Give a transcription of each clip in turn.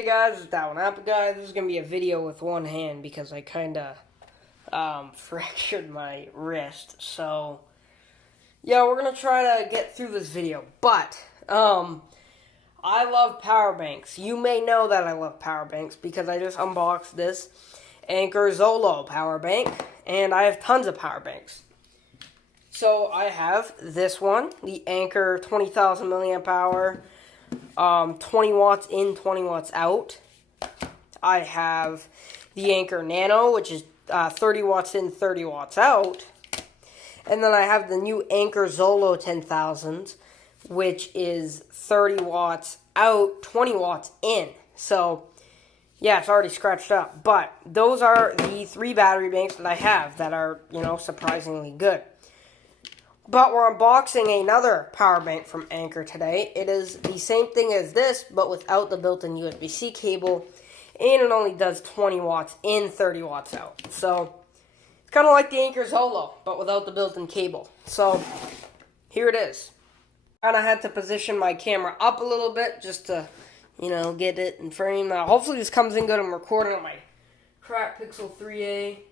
Hey guys, it's that one Apple guy. This is gonna be a video with one hand because I kinda fractured my wrist. So yeah, we're gonna try to get through this video. But I love power banks. You may know that I love power banks because I just unboxed this Anker Zolo power bank, and I have tons of power banks. So I have this one, the Anker 20,000 milliamp hour. 20 watts in, 20 watts out. I have the Anker Nano, which is 30 watts in, 30 watts out. And then I have the new Anker Zolo 10,000, which is 30 watts out, 20 watts in. So, yeah, it's already scratched up. But those are the 3 battery banks that I have that are, surprisingly good. But we're unboxing another power bank from Anker today. It is the same thing as this, but without the built-in USB-C cable. And it only does 20 watts in, 30 watts out. So, it's kind of like the Anker Zolo, but without the built-in cable. So, here it is. I kind of had to position my camera up a little bit just to, get it in frame. Hopefully this comes in good. I'm recording on my Crap Pixel 3a.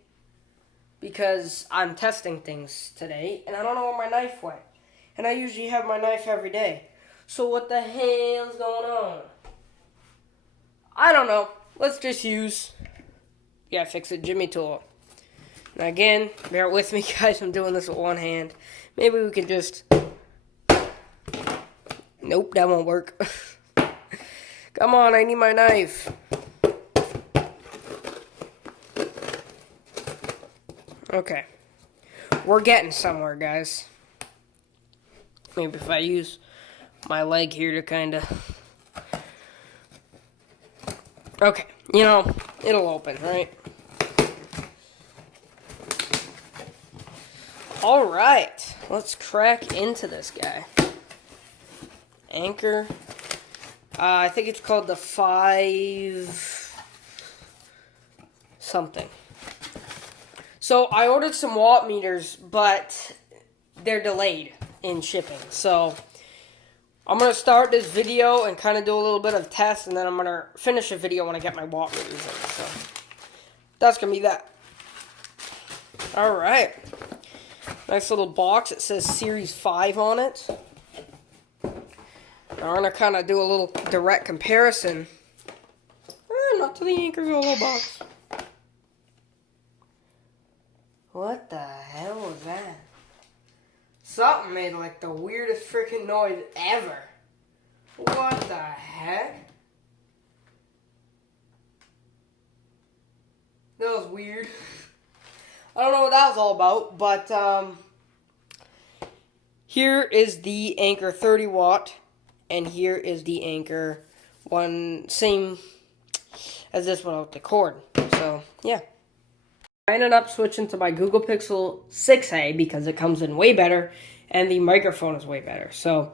Because I'm testing things today, and I don't know where my knife went. And I usually have my knife every day. So what the hell's going on? I don't know. Let's just use, fix it, Jimmy tool. Now again, bear with me guys, I'm doing this with one hand. Maybe we can just, nope, that won't work. Come on, I need my knife. Okay, we're getting somewhere, guys. Maybe if I use my leg here to kind of... Okay, it'll open, right? Alright, let's crack into this guy. Anker. I think it's called the 5... something. So, I ordered some watt meters, but they're delayed in shipping. So, I'm going to start this video and kind of do a little bit of test, and then I'm going to finish the video when I get my watt meters in. So, that's going to be that. Alright. Nice little box. It says Series 5 on it. Now, we're going to kind of do a little direct comparison. Not to the Anker Zolo box. What the hell was that? Something made like the weirdest freaking noise ever. What the heck? That was weird. I don't know what that was all about, but here is the Anker 30 watt, and here is the Anker one, same as this one with the cord. So, yeah. I ended up switching to my Google Pixel 6a because it comes in way better and the microphone is way better. So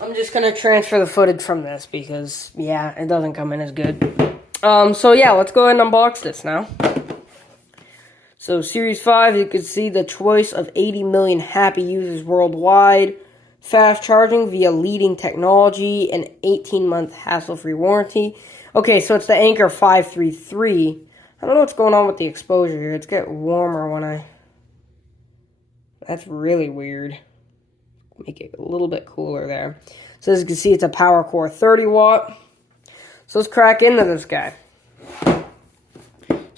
I'm just going to transfer the footage from this because, it doesn't come in as good. So yeah, let's go ahead and unbox this now. So Series 5, you can see the choice of 80 million happy users worldwide. Fast charging via leading technology and 18-month hassle-free warranty. Okay, so it's the Anker 533. I don't know what's going on with the exposure here. It's getting warmer when I... That's really weird. Make it a little bit cooler there. So as you can see, it's a power core 30 watt. So let's crack into this guy. So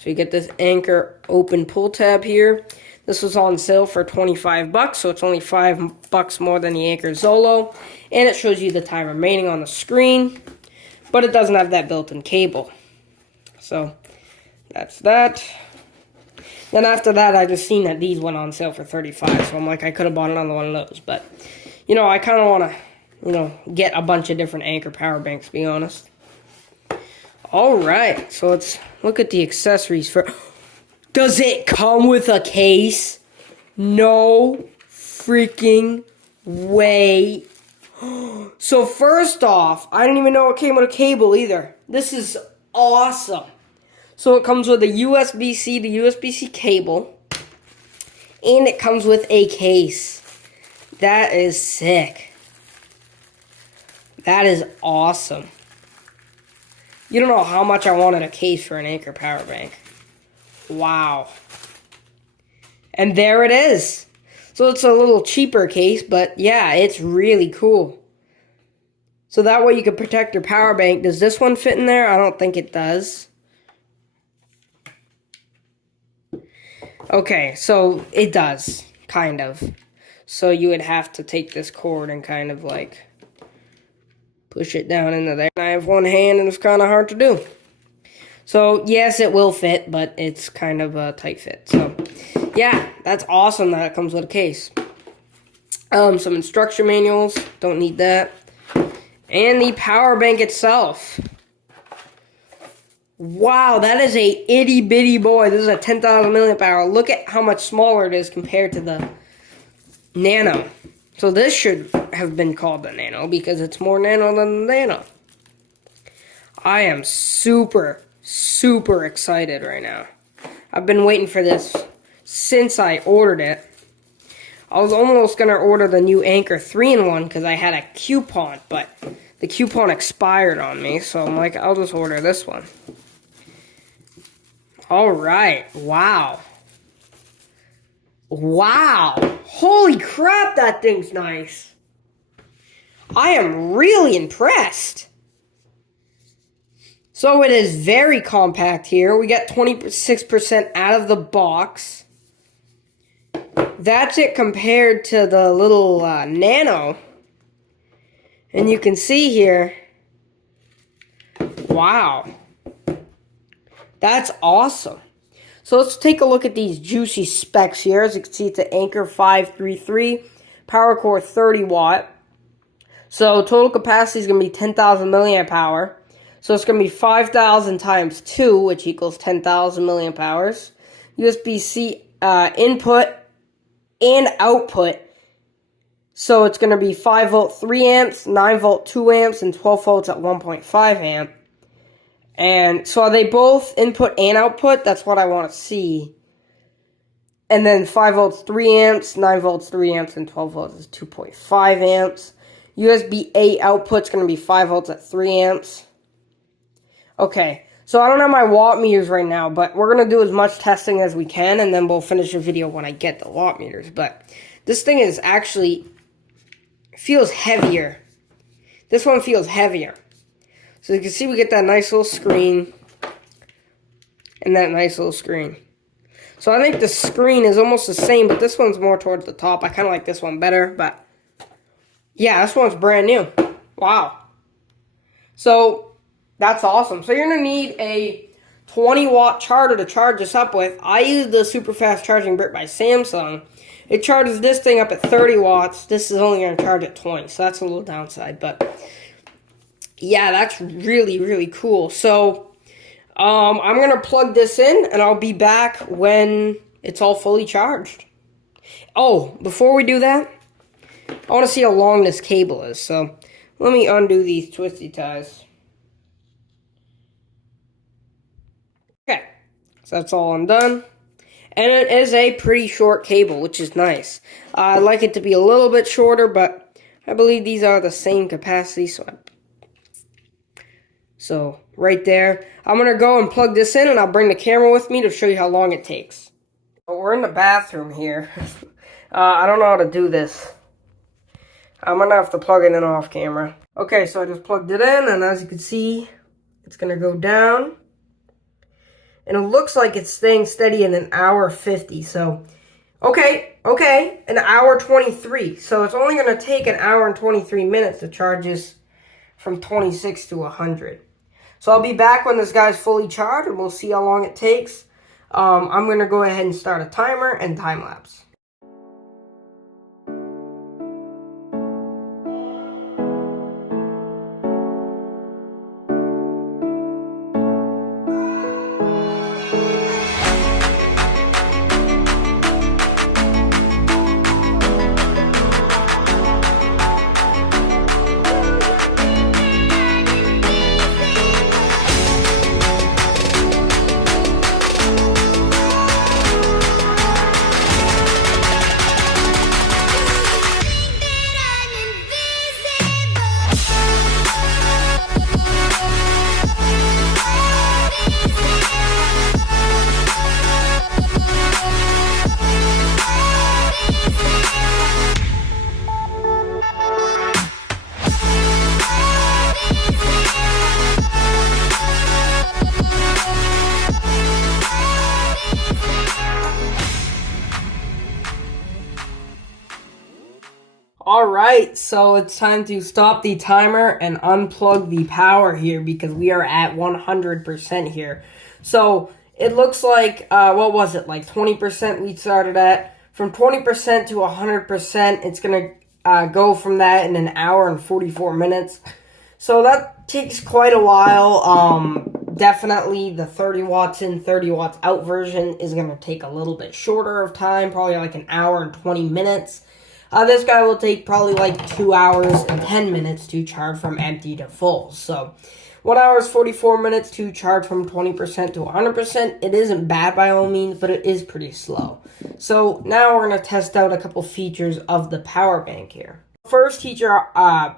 you get this Anker open pull tab here. This was on sale for 25 bucks, so it's only 5 bucks more than the Anker Zolo. And it shows you the time remaining on the screen. But it doesn't have that built-in cable. So... that's that. Then after that, I just seen that these went on sale for 35. So I'm like, I could have bought another one of those. But, I kind of want to, get a bunch of different Anker power banks, to be honest. Alright, so let's look at the accessories for... Does it come with a case? No freaking way. So first off, I didn't even know it came with a cable either. This is awesome. So it comes with a USB-C to USB-C cable, and it comes with a case. That is sick. That is awesome. You don't know how much I wanted a case for an Anker power bank. Wow. And there it is. So it's a little cheaper case, but yeah, it's really cool. So that way you can protect your power bank. Does this one fit in there? I don't think it does. Okay, so it does, kind of. So you would have to take this cord and kind of like push it down into there. I have one hand and it's kind of hard to do. So yes, it will fit, but it's kind of a tight fit. So yeah, that's awesome that it comes with a case. Some instruction manuals, don't need that. And the power bank itself. Wow, that is a itty bitty boy. This is a 10,000 milliamp hour. Look at how much smaller it is compared to the Nano. So this should have been called the Nano because it's more nano than the Nano. I am super excited right now. I've been waiting for this since I ordered it. I was almost going to order the new Anker 3-in-1 because I had a coupon, but the coupon expired on me, so I'm like, I'll just order this one. Alright, wow. Wow! Holy crap, that thing's nice! I am really impressed. So it is very compact here. We got 26% out of the box. That's it compared to the little Nano. And you can see here, wow. That's awesome. So let's take a look at these juicy specs here. As you can see, it's an Anker 533, power core 30 watt. So total capacity is going to be 10,000 milliamp hour. So it's going to be 5,000 times 2, which equals 10,000 milliamp hours. USB-C input and output. So it's going to be 5 volt 3 amps, 9 volt 2 amps, and 12 volts at 1.5 amp. And so are they both input and output? That's what I want to see. And then 5 volts 3 amps, 9 volts 3 amps, and 12 volts is 2.5 amps. USB-A output's going to be 5 volts at 3 amps. Okay, so I don't have my watt meters right now, but we're going to do as much testing as we can, and then we'll finish the video when I get the watt meters. But this thing is actually, feels heavier. This one feels heavier. So you can see we get that nice little screen, and that nice little screen. So I think the screen is almost the same, but this one's more towards the top. I kind of like this one better, but yeah, this one's brand new. Wow. So that's awesome. So you're going to need a 20 watt charger to charge this up with. I use the super fast charging brick by Samsung. It charges this thing up at 30 watts. This is only going to charge at 20, so that's a little downside. But yeah, that's really cool. So I'm going to plug this in, and I'll be back when it's all fully charged. Oh, before we do that, I want to see how long this cable is. So let me undo these twisty ties. Okay, so that's all undone. And it is a pretty short cable, which is nice. I'd like it to be a little bit shorter, but I believe these are the same capacity. So right there. I'm going to go and plug this in, and I'll bring the camera with me to show you how long it takes. We're in the bathroom here. I don't know how to do this. I'm going to have to plug it in off camera. Okay, so I just plugged it in, and as you can see, it's going to go down. And it looks like it's staying steady in 1:50. So, okay, an hour 23. So it's only going to take an hour and 23 minutes to charge this from 26 to 100. So I'll be back when this guy's fully charged, and we'll see how long it takes. I'm going to go ahead and start a timer and time lapse. Alright, so it's time to stop the timer and unplug the power here because we are at 100% here. So it looks like, what was it, like 20% we started at. From 20% to 100%, it's going to go from that in an hour and 44 minutes. So that takes quite a while. Definitely the 30 watts in, 30 watts out version is going to take a little bit shorter of time, probably like an hour and 20 minutes. This guy will take probably like 2 hours and 10 minutes to charge from empty to full. So 1 hour is 44 minutes to charge from 20% to 100%. It isn't bad by all means, but it is pretty slow. So now we're going to test out a couple features of the power bank here. First feature I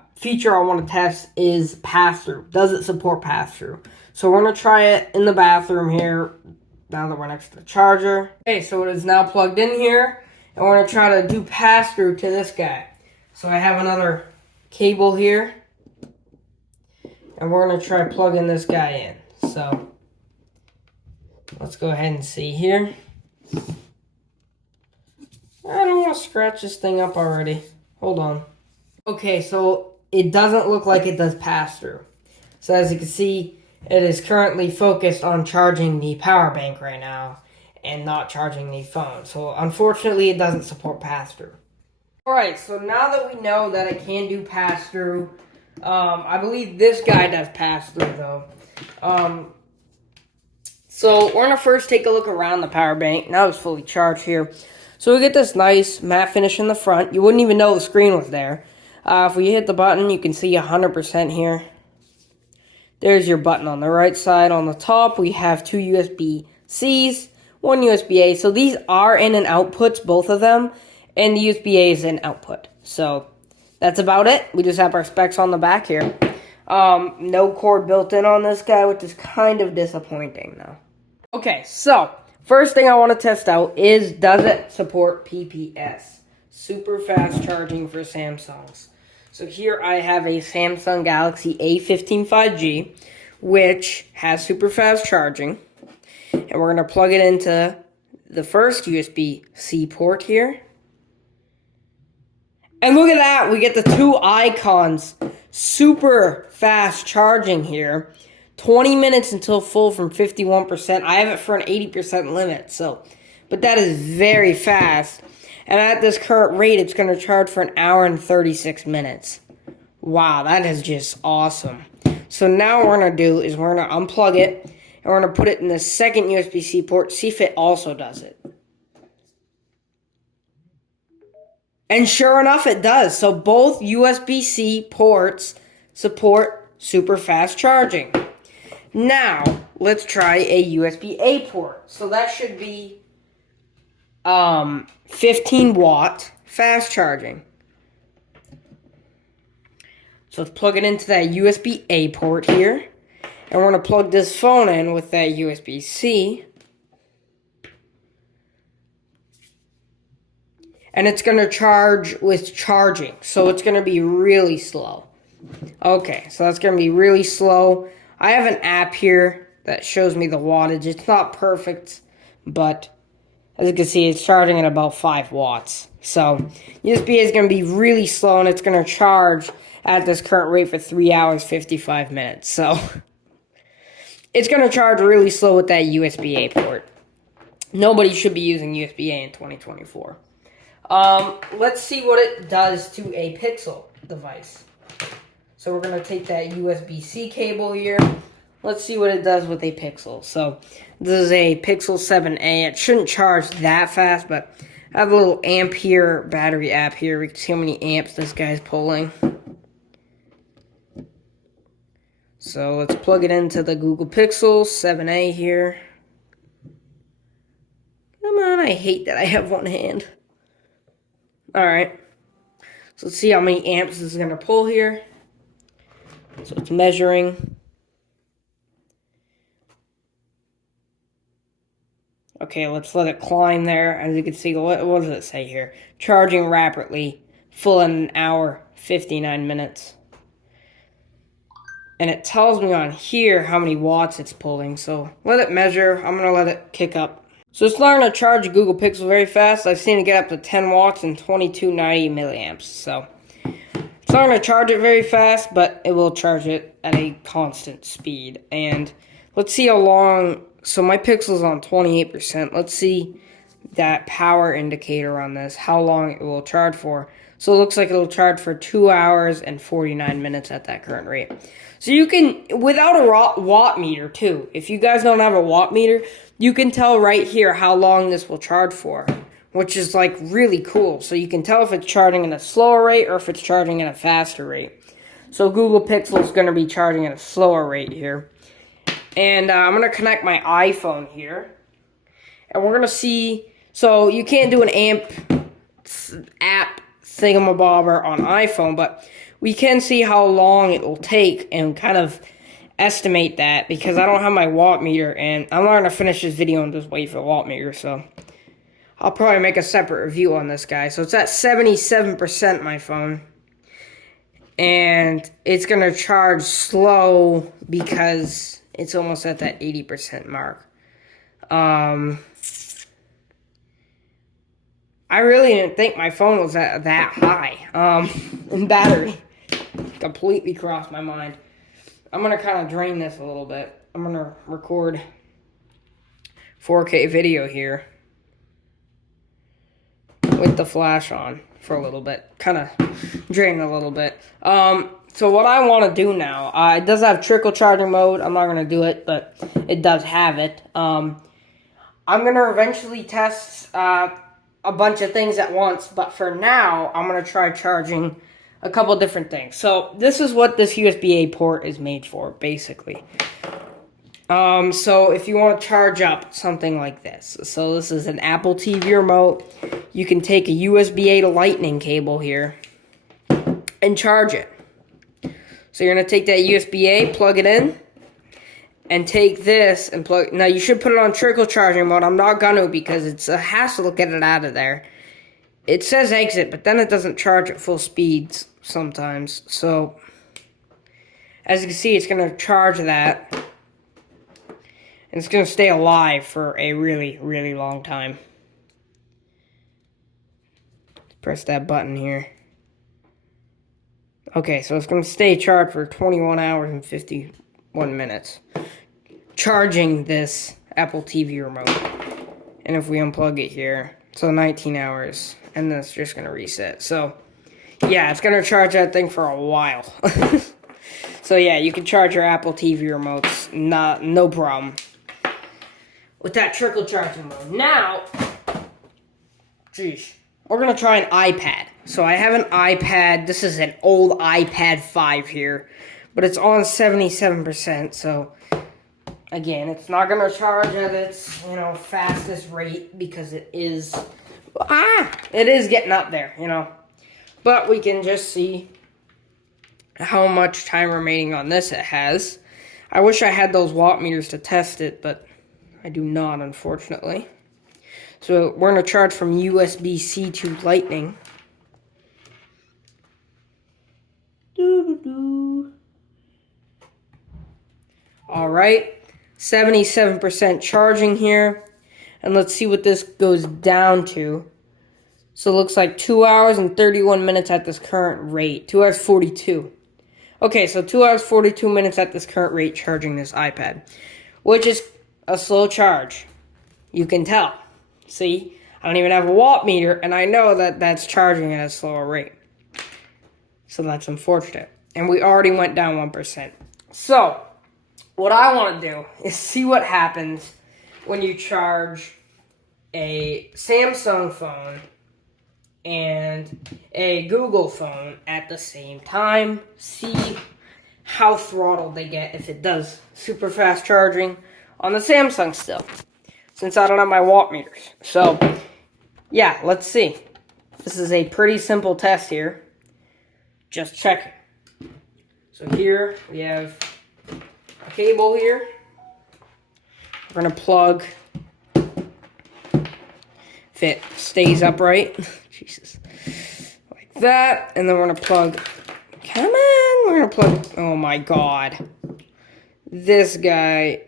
want to test is pass-through. Does it support pass-through? So we're going to try it in the bathroom here, now that we're next to the charger. Okay, so it is now plugged in here, and we're going to try to do pass-through to this guy. So I have another cable here, and we're going to try plugging this guy in. So let's go ahead and see here. I don't want to scratch this thing up already. Hold on. Okay, so it doesn't look like it does pass-through. So as you can see, it is currently focused on charging the power bank right now and not charging the phone. So unfortunately, it doesn't support pass-through. Alright, so now that we know that it can do pass-through, I believe this guy does pass-through though. So we're going to first take a look around the power bank. Now it's fully charged here. So we get this nice matte finish in the front. You wouldn't even know the screen was there. If we hit the button, you can see 100% here. There's your button on the right side. On the top, we have two USB-Cs, one USB-A. So these are in and outputs, both of them, and the USB-A is in output. So that's about it. We just have our specs on the back here. No cord built in on this guy, which is kind of disappointing, though. Okay, so first thing I want to test out is, does it support PPS? Super fast charging for Samsungs. So here I have a Samsung Galaxy A15 5G, which has super fast charging. And we're going to plug it into the first USB-C port here. And look at that, we get the two icons. Super fast charging here. 20 minutes until full from 51%. I have it for an 80% limit, but that is very fast. And at this current rate, it's going to charge for an hour and 36 minutes. Wow, that is just awesome. So now what we're going to do is we're going to unplug it, and we're going to put it in the second USB-C port, see if it also does it. And sure enough, it does. So both USB-C ports support super fast charging. Now, let's try a USB-A port. So that should be 15 watt fast charging. So let's plug it into that USB-A port here. And we're going to plug this phone in with that USB-C. And it's going to charge with charging. So it's going to be really slow. Okay, so that's going to be really slow. I have an app here that shows me the wattage. It's not perfect, but as you can see, it's charging at about 5 watts. So USB is going to be really slow, and it's going to charge at this current rate for 3 hours, 55 minutes. So it's going to charge really slow with that USB-A port. Nobody should be using USB-A in 2024. Let's see what it does to a Pixel device. So we're going to take that USB-C cable here. Let's see what it does with a Pixel. So this is a Pixel 7a. It shouldn't charge that fast, but I have a little Ampere battery app here. We can see how many amps this guy's pulling. So let's plug it into the Google Pixel 7a here. Come on, I hate that I have one hand. Alright. So let's see how many amps this is going to pull here. So it's measuring. Okay, let's let it climb there. As you can see, what does it say here? Charging rapidly, full in an hour, 59 minutes. And it tells me on here how many watts it's pulling. So let it measure. I'm going to let it kick up. So it's learning to charge a Google Pixel very fast. I've seen it get up to 10 watts and 2290 milliamps. So It's not going to charge it very fast, but it will charge it at a constant speed. And let's see how long. So my Pixel's on 28%. Let's see that power indicator on this, how long it will charge for. So it looks like it'll charge for 2 hours and 49 minutes at that current rate. So you can, without a watt meter too, if you guys don't have a watt meter, you can tell right here how long this will charge for, which is like really cool. So you can tell if it's charging at a slower rate or if it's charging at a faster rate. So Google Pixel is going to be charging at a slower rate here. And I'm going to connect my iPhone here. And we're going to see, so you can't do an app thingamabobber on iPhone, but we can see how long it will take and kind of estimate that, because I don't have my watt meter, and I'm not going to finish this video and just wait for the watt meter, so I'll probably make a separate review on this guy. So it's at 77%, my phone, and it's going to charge slow because it's almost at that 80% mark. I really didn't think my phone was at that high in battery. Completely crossed my mind. I'm going to kind of drain this a little bit. I'm going to record 4K video here with the flash on for a little bit. Kind of drain a little bit. So what I want to do now, it does have trickle charging mode. I'm not going to do it, but it does have it. I'm going to eventually test a bunch of things at once, but for now, I'm going to try charging a couple different things. So this is what this USB-A port is made for, basically. So if you want to charge up something like this, so this is an Apple TV remote, you can take a USB-A to Lightning cable here and charge it. So you're going to take that USB-A, plug it in, and take this and plug. Now you should put it on trickle charging mode. I'm not gonna, because it's a hassle to get it out of there. It says exit, but then it doesn't charge at full speeds sometimes. So as you can see, it's gonna charge that, and it's gonna stay alive for a really, really long time. Press that button here. Okay, so it's gonna stay charged for 21 hours and 51 minutes. Charging this Apple TV remote. And if we unplug it here, so 19 hours, and then it's just going to reset. So, yeah, it's going to charge that thing for a while. So, yeah, you can charge your Apple TV remotes, no problem, with that trickle charging mode. Now, geez, we're going to try an iPad. So, I have an iPad. This is an old iPad 5 here, but it's on 77%, so again, it's not going to charge at its, fastest rate, because it is getting up there, But we can just see how much time remaining on this it has. I wish I had those watt meters to test it, but I do not, unfortunately. So we're going to charge from USB-C to Lightning. All right. 77% charging here, and let's see what this goes down to. So it looks like 2 hours and 31 minutes at this current rate. 2 hours 42. Okay, so 2 hours 42 minutes at this current rate charging this iPad, which is a slow charge. You can tell. See, I don't even have a watt meter, and I know that that's charging at a slower rate. So that's unfortunate. And we already went down 1%. So what I want to do is see what happens when you charge a Samsung phone and a Google phone at the same time. See how throttled they get if it does super fast charging on the Samsung still, since I don't have my watt meters. So, yeah, let's see. This is a pretty simple test here. Just checking. So here we have a cable here. We're going to plug, if it stays upright, Jesus, like that, and then we're going to plug, come on, we're going to plug, oh my god, this guy,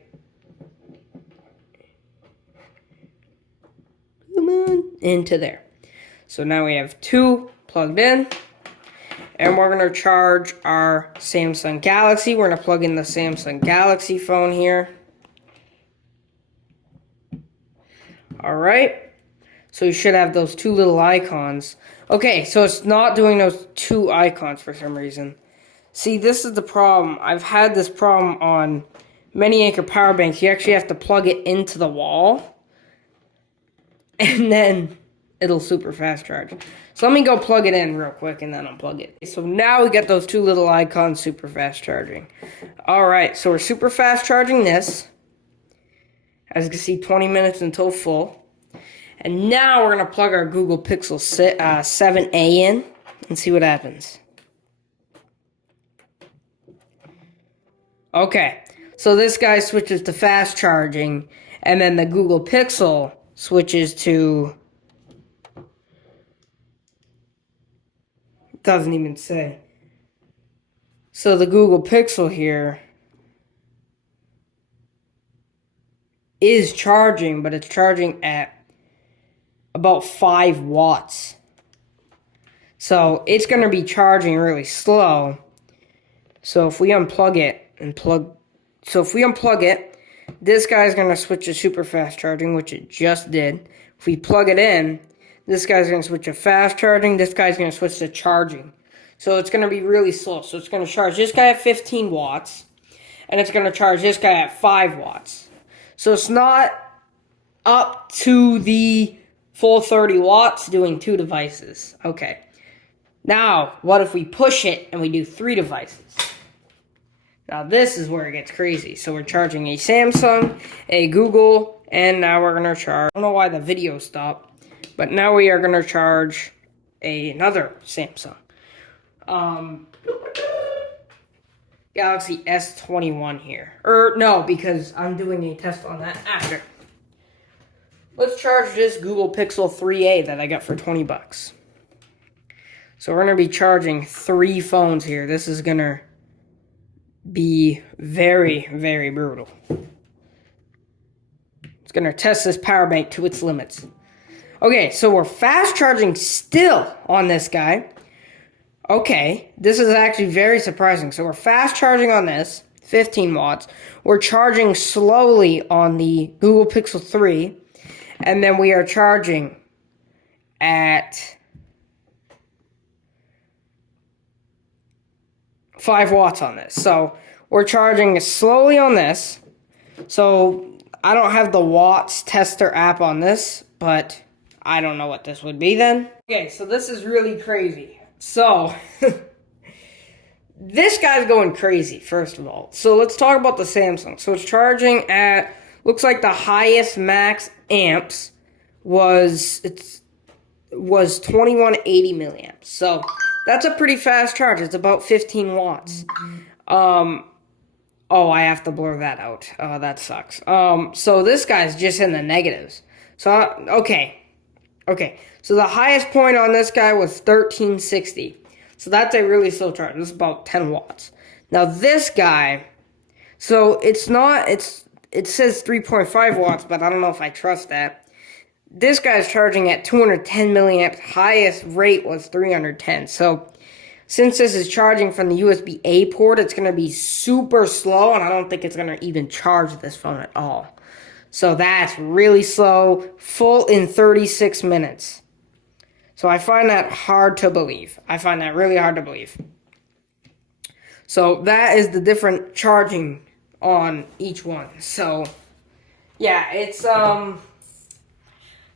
come on, into there. So now we have two plugged in, and we're going to charge our Samsung Galaxy. We're going to plug in the Samsung Galaxy phone here. Alright, so you should have those two little icons. Okay, so it's not doing those two icons for some reason. See, this is the problem. I've had this problem on many Anker power banks. You actually have to plug it into the wall, and then it'll super fast charge. So let me go plug it in real quick and then unplug it. So now we get those two little icons super fast charging. Alright, so we're super fast charging this. As you can see, 20 minutes until full. And now we're going to plug our Google Pixel 7a in and see what happens. Okay, so this guy switches to fast charging, and then the Google Pixel switches to... Doesn't even say. So the Google Pixel here is charging, but it's charging at about 5 watts. So it's going to be charging really slow. So if we unplug it and unplug it, this guy's going to switch to super fast charging, which it just did. If we plug it in, this guy's going to switch to fast charging. This guy's going to switch to charging. So it's going to be really slow. So it's going to charge this guy at 15 watts. And it's going to charge this guy at 5 watts. So it's not up to the full 30 watts doing 2 devices. Okay. Now, what if we push it and we do 3 devices? Now this is where it gets crazy. So we're charging a Samsung, a Google, and now we're going to charge... I don't know why the video stopped. But now we are going to charge another Samsung. Galaxy S21 here. No, because I'm doing a test on that after. Let's charge this Google Pixel 3a that I got for 20 bucks. So we're going to be charging 3 phones here. This is going to be very, very brutal. It's going to test this power bank to its limits. Okay, so we're fast charging still on this guy. Okay, this is actually very surprising. So we're fast charging on this, 15 watts. We're charging slowly on the Google Pixel 3. And then we are charging at 5 watts on this. So we're charging slowly on this. So I don't have the watts tester app on this, but I don't know what this would be then. Okay, so this is really crazy. So, this guy's going crazy, first of all. So let's talk about the Samsung. So it's charging at, looks like the highest max amps was 2180 milliamps. So that's a pretty fast charge. It's about 15 watts. Oh, I have to blur that out. Oh, that sucks. So this guy's just in the negatives. So, okay, so the highest point on this guy was 1360. So that's a really slow charge. This is about 10 watts. Now this guy, so it says 3.5 watts, but I don't know if I trust that. This guy's charging at 210 milliamps. Highest rate was 310. So since this is charging from the USB-A port, it's going to be super slow, and I don't think it's going to even charge this phone at all. So that's really slow, full in 36 minutes. So I find that hard to believe. I find that really hard to believe. So that is the different charging on each one. So yeah, it's gonna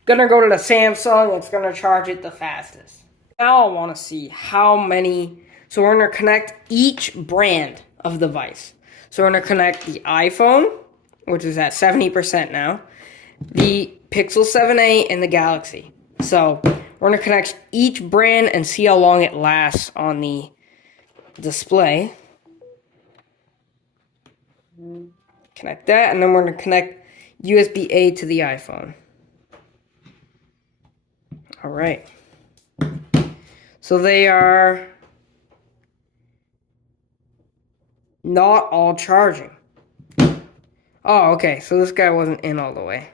go to the Samsung. It's gonna charge it the fastest. Now I want to see how many. So we're gonna connect each brand of device. So we're gonna connect the iPhone, which is at 70% now, the Pixel 7a, and the Galaxy. So we're going to connect each brand and see how long it lasts on the display. Connect that, and then we're going to connect USB-A to the iPhone. Alright. So they are not all charging. Oh, okay, so this guy wasn't in all the way.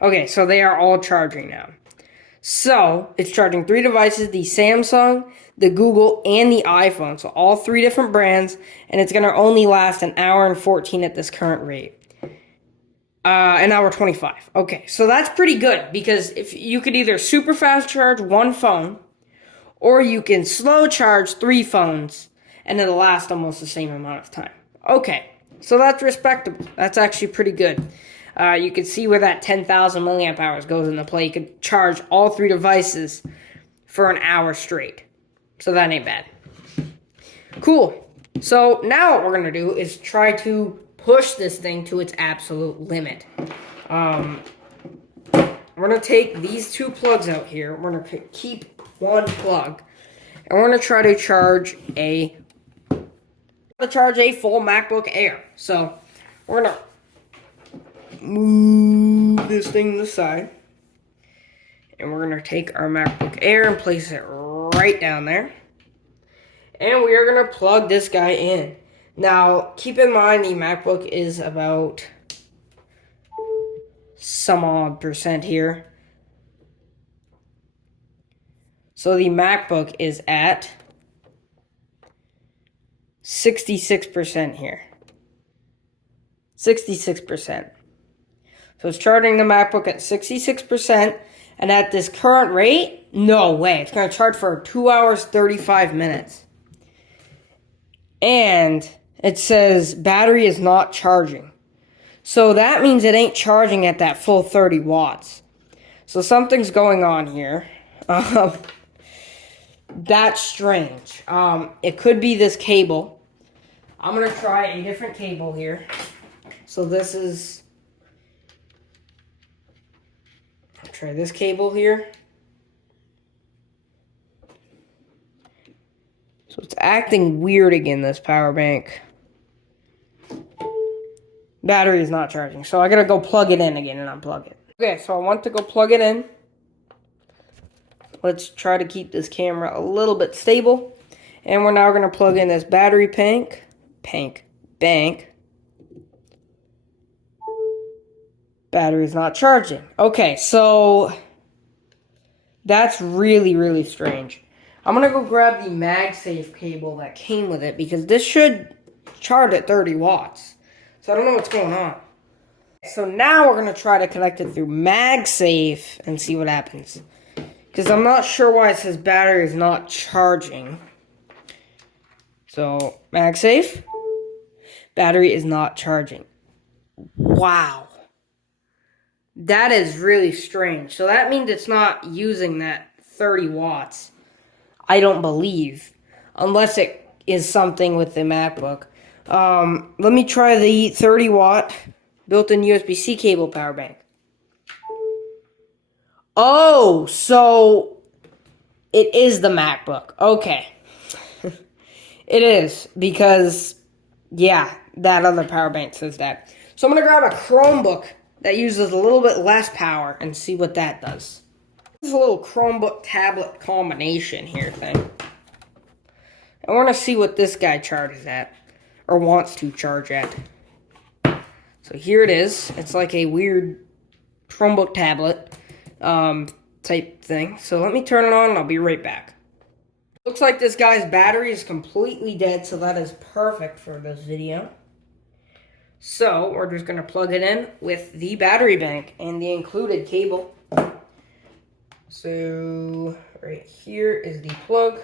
Okay, so they are all charging now. So, it's charging 3 devices, the Samsung, the Google, and the iPhone. So, all 3 different brands, and it's going to only last an hour and 14 at this current rate. An hour 25. Okay, so that's pretty good, because if you could either super fast charge 1 phone, or you can slow charge 3 phones, and it'll last almost the same amount of time. Okay, so that's respectable. That's actually pretty good. You can see where that 10,000 milliamp hours goes into play. You could charge all 3 devices for an hour straight. So that ain't bad. Cool. So now what we're going to do is try to push this thing to its absolute limit. We're going to take these 2 plugs out here. We're going to keep 1 plug. And we're going to try to charge a full MacBook Air. So we're going to move this thing to the side, and we're going to take our MacBook Air and place it right down there, and we are going to plug this guy in. Now keep in mind the MacBook is about some odd percent here, so the MacBook is at 66% here. 66%. So it's charging the MacBook at 66%, and at this current rate, no way. It's going to charge for 2 hours, 35 minutes. And it says battery is not charging. So that means it ain't charging at that full 30 watts. So something's going on here. That's strange. It could be this cable. I'm going to try a different cable here. So this is... Try this cable here. So it's acting weird again, this power bank. Battery is not charging. So I gotta go plug it in again and unplug it. Okay, so I want to go plug it in. Let's try to keep this camera a little bit stable. And we're now gonna plug in this battery bank. Battery is not charging. Okay, so that's really, really strange. I'm going to go grab the MagSafe cable that came with it, because this should charge at 30 watts. So I don't know what's going on. So now we're going to try to connect it through MagSafe and see what happens. Because I'm not sure why it says battery is not charging. So, MagSafe. Battery is not charging. Wow. That is really strange. So that means it's not using that 30 watts. I don't believe. Unless it is something with the MacBook. Let me try the 30 watt built-in USB-C cable power bank. Oh, so it is the MacBook. Okay. It is, because, yeah, that other power bank says that. So I'm going to grab a Chromebook that uses a little bit less power and see what that does. This is a little Chromebook tablet combination here thing. I want to see what this guy charges at, or wants to charge at. So here it is. It's like a weird Chromebook tablet type thing. So let me turn it on and I'll be right back. Looks like this guy's battery is completely dead, so that is perfect for this video. So we're just going to plug it in with the battery bank and the included cable. So right here is the plug.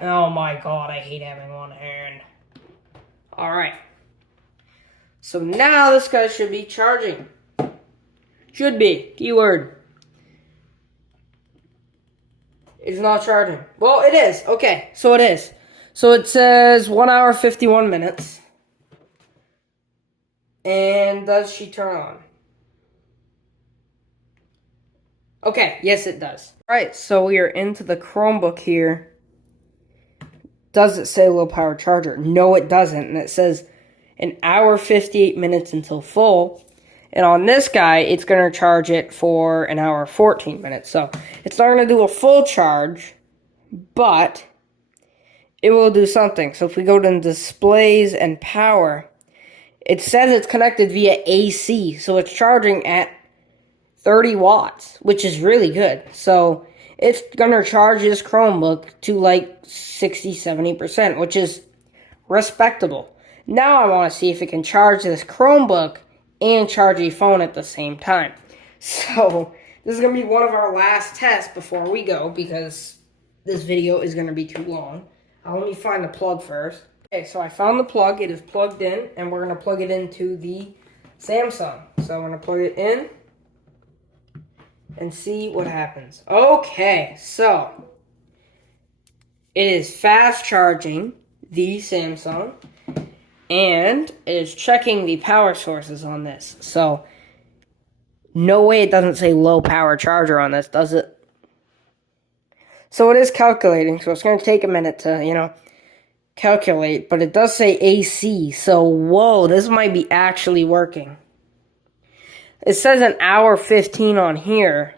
Oh my god, I hate having one hand. Alright. So now this guy should be charging. Should be. Keyword. It's not charging. Well, it is. Okay, so it is. So it says 1 hour, 51 minutes. And does she turn on? Okay, yes it does. Alright, so we are into the Chromebook here. Does it say low power charger? No, it doesn't. And it says an hour, 58 minutes until full. And on this guy, it's going to charge it for an hour, 14 minutes. So it's not going to do a full charge, but it will do something. So if we go to displays and power, it says it's connected via AC. So it's charging at 30 watts, which is really good. So it's going to charge this Chromebook to like 60-70%, which is respectable. Now I want to see if it can charge this Chromebook and charge a phone at the same time. So this is going to be one of our last tests before we go, because this video is going to be too long. Let me find the plug first. Okay, so I found the plug. It is plugged in, and we're going to plug it into the Samsung. So I'm going to plug it in and see what happens. Okay, so it is fast charging the Samsung, and it is checking the power sources on this. So no way it doesn't say low power charger on this, does it? So it is calculating, so it's going to take a minute to, calculate, but it does say AC, so whoa, this might be actually working. It says an hour 15 on here.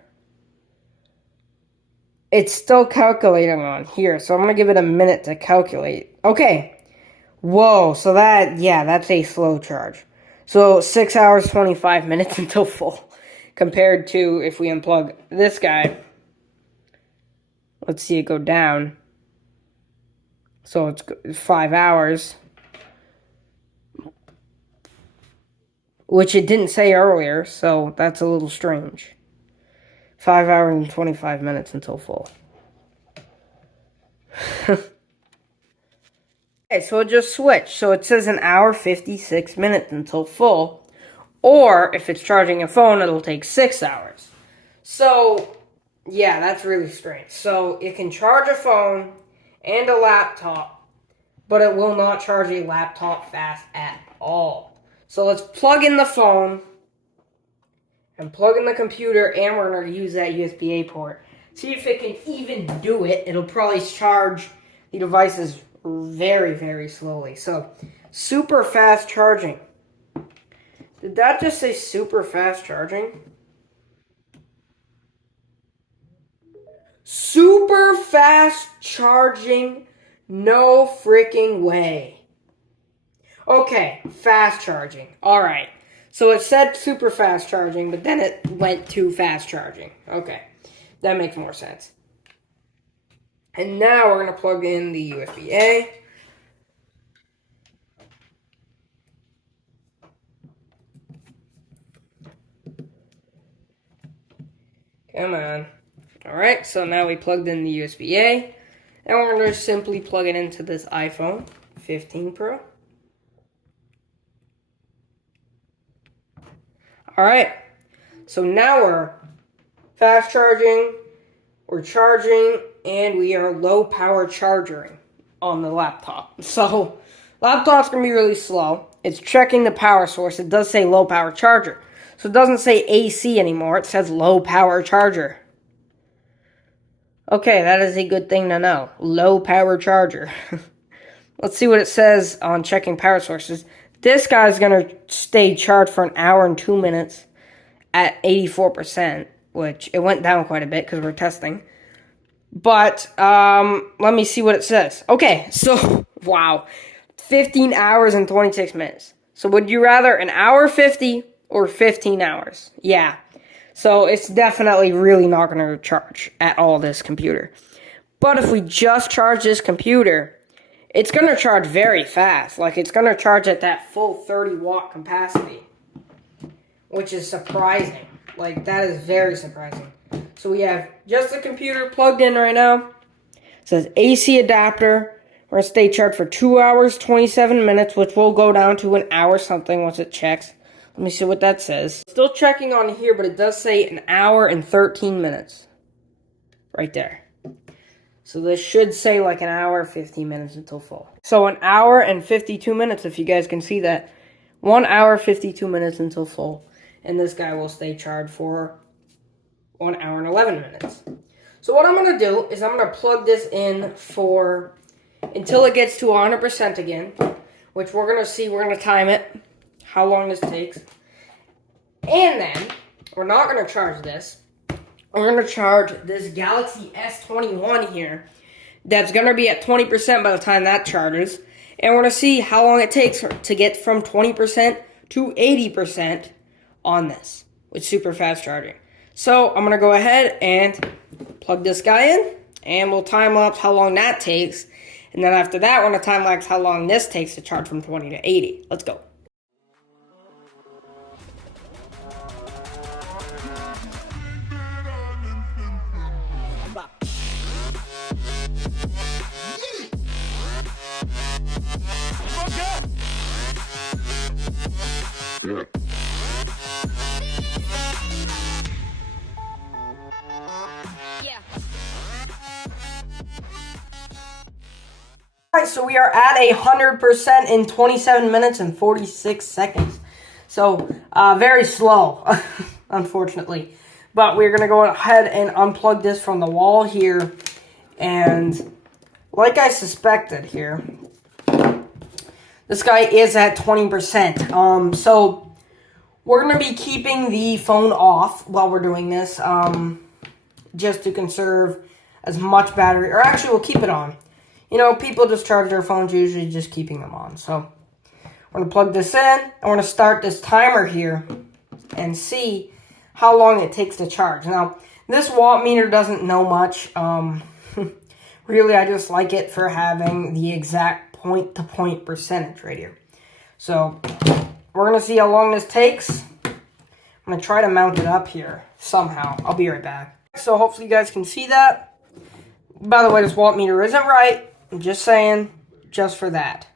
It's still calculating on here, so I'm going to give it a minute to calculate. Okay. Whoa, so that's a slow charge. So 6 hours, 25 minutes until full. Compared to if we unplug this guy. Let's see it go down. So it's 5 hours. Which it didn't say earlier, so that's a little strange. 5 hours and 25 minutes until full. Okay, so it just switched. So it says an hour 56 minutes until full. Or if it's charging a phone, it'll take 6 hours. So, yeah, that's really strange. So it can charge a phone and a laptop, but it will not charge a laptop fast at all. So let's plug in the phone and plug in the computer, and we're going to use that USB-A port. See if it can even do it. It'll probably charge the devices very, very slowly. So, super fast charging. Did that just say super fast charging? Super fast charging? No freaking way. Okay, fast charging. Alright. So it said super fast charging, but then it went to fast charging. Okay, that makes more sense. And now we're going to plug in the USB-A. Come on. Alright, so now we plugged in the USB-A. And we're going to simply plug it into this iPhone 15 Pro. Alright, so now we're fast charging, we're charging, and we are low power charging on the laptop. So, laptop's going to be really slow. It's checking the power source. It does say low power charger. So it doesn't say AC anymore. It says low power charger. Okay, that is a good thing to know. Low power charger. Let's see what it says on checking power sources. This guy's going to stay charged for an hour and 2 minutes at 84%, which it went down quite a bit because we're testing. But, let me see what it says. Okay, so, wow. 15 hours and 26 minutes. So would you rather an hour 50 or 15 hours? Yeah. So it's definitely really not going to charge at all, this computer. But if we just charge this computer, it's going to charge very fast. Like, it's going to charge at that full 30 watt capacity. Which is surprising. Like, that is very surprising. So we have just the computer plugged in right now. It says AC adapter. We're going to stay charged for 2 hours, 27 minutes, which will go down to an hour something once it checks. Let me see what that says. Still checking on here, but it does say an hour and 13 minutes. Right there. So this should say like an hour, 15 minutes until full. So an hour and 52 minutes, if you guys can see that. 1 hour, 52 minutes until full. And this guy will stay charged for 1 hour and 11 minutes. So what I'm going to do is I'm going to plug this in for until it gets to 100% again. Which we're going to see, we're going to time it. How long this takes. And then, we're not going to charge this. We're going to charge this Galaxy S21 here. That's going to be at 20% by the time that charges. And we're going to see how long it takes to get from 20% to 80% on this. With super fast charging. So I'm going to go ahead and plug this guy in, and we'll time-lapse how long that takes. And then after that, we're going to time-lapse how long this takes to charge from 20 to 80. Let's go. Alright, so we are at 100% in 27 minutes and 46 seconds. So, very slow, unfortunately. But we're going to go ahead and unplug this from the wall here. And like I suspected here, this guy is at 20%. So, we're going to be keeping the phone off while we're doing this, just to conserve as much battery. Or actually, we'll keep it on. You know, people just charge their phones usually just keeping them on. So, we're going to plug this in. And we're going to start this timer here and see how long it takes to charge. Now, this watt meter doesn't know much. Really, I just like it for having the exact point-to-point percentage right here. So, we're going to see how long this takes. I'm going to try to mount it up here somehow. I'll be right back. So, hopefully you guys can see that. By the way, this watt meter isn't right. I'm just saying, just for that.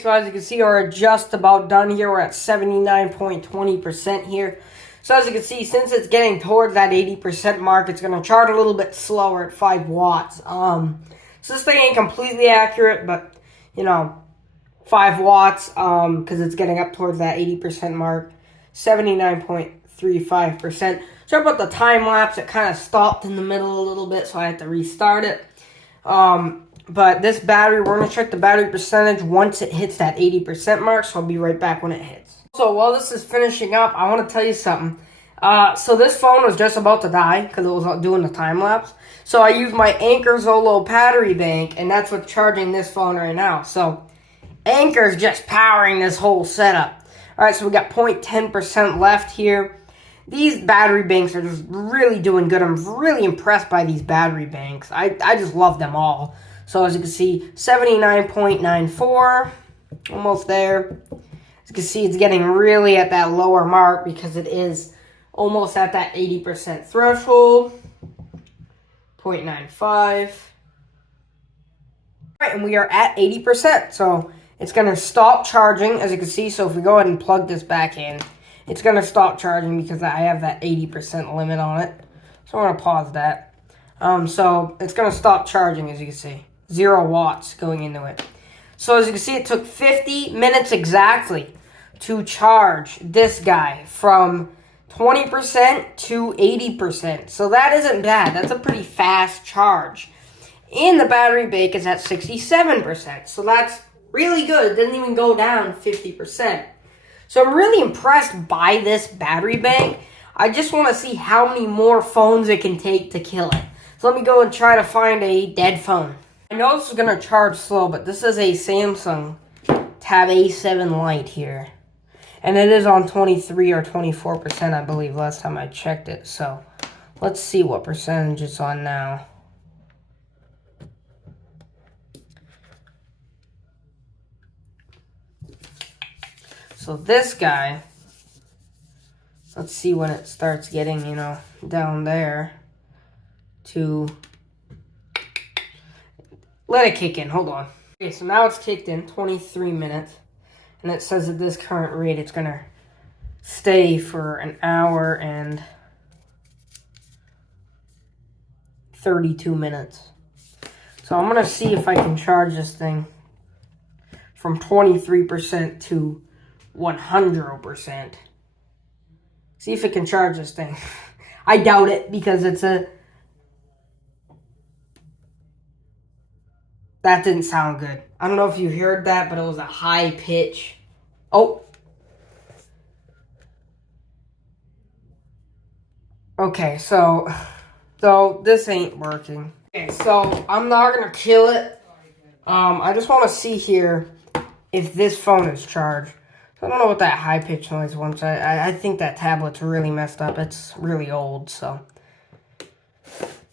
So as you can see, we're just about done here. We're at 79.20% here. So as you can see, since it's getting towards that 80% mark, it's going to charge a little bit slower at 5 watts. So this thing ain't completely accurate, but, you know, 5 watts, because it's getting up towards that 80% mark. 79.35%. Sorry about the time lapse. It kind of stopped in the middle a little bit, so I had to restart it. But this battery, we're going to check the battery percentage once it hits that 80% mark, so I'll be right back when it hits. So while this is finishing up, I want to tell you something. So this phone was just about to die because it was doing the time lapse. So I used my Anker Zolo battery bank, and that's what's charging this phone right now. So Anker's just powering this whole setup. Alright, so we got 0.10% left here. These battery banks are just really doing good. I'm really impressed by these battery banks. I just love them all. So as you can see, 79.94, almost there. As you can see, it's getting really at that lower mark because it is almost at that 80% threshold. 0.95. All right, and we are at 80%. So it's going to stop charging, as you can see. So if we go ahead and plug this back in, it's going to stop charging because I have that 80% limit on it. So I'm going to pause that. So it's going to stop charging, as you can see. 0 watts going into it. So as you can see, it took 50 minutes exactly to charge this guy from 20% to 80%. So that isn't bad. That's a pretty fast charge. And the battery bank is at 67%. So that's really good. It didn't even go down 50%. So I'm really impressed by this battery bank. I just want to see how many more phones it can take to kill it. So let me go and try to find a dead phone. I know this is going to charge slow, but this is a Samsung Tab A7 Lite here. And it is on 23 or 24%, I believe, last time I checked it. So let's see what percentage it's on now. So this guy, let's see when it starts getting, you know, down there to... Let it kick in. Hold on. Okay, so now it's kicked in, 23 minutes. And it says at this current rate, it's going to stay for an hour and 32 minutes. So I'm going to see if I can charge this thing from 23% to 100%. See if it can charge this thing. I doubt it because it's a... That didn't sound good. I don't know if you heard that, but it was a high pitch. Oh. Okay, so this ain't working. Okay, so I'm not gonna kill it. I just want to see here if this phone is charged. I don't know what that high pitch noise was. I think that tablet's really messed up. It's really old, so.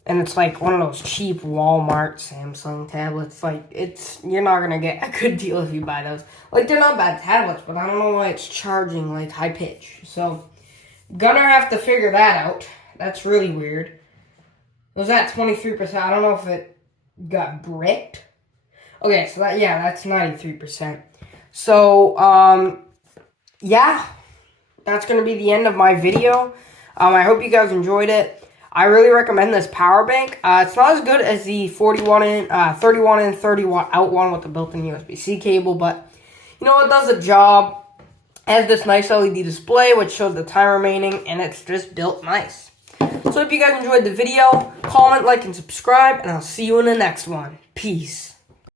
And it's like one of those cheap Walmart Samsung tablets. Like, you're not going to get a good deal if you buy those. Like, they're not bad tablets, but I don't know why it's charging, like, high pitch. So, gonna have to figure that out. That's really weird. It was at 23%. I don't know if it got bricked. Okay, so that's 93%. So, yeah. That's going to be the end of my video. I hope you guys enjoyed it. I really recommend this power bank. It's not as good as the 31 and 30 watt out one with the built-in USB-C cable, but you know, it does the job. It has this nice LED display which shows the time remaining, and it's just built nice. So if you guys enjoyed the video, comment, like, and subscribe, and I'll see you in the next one. Peace.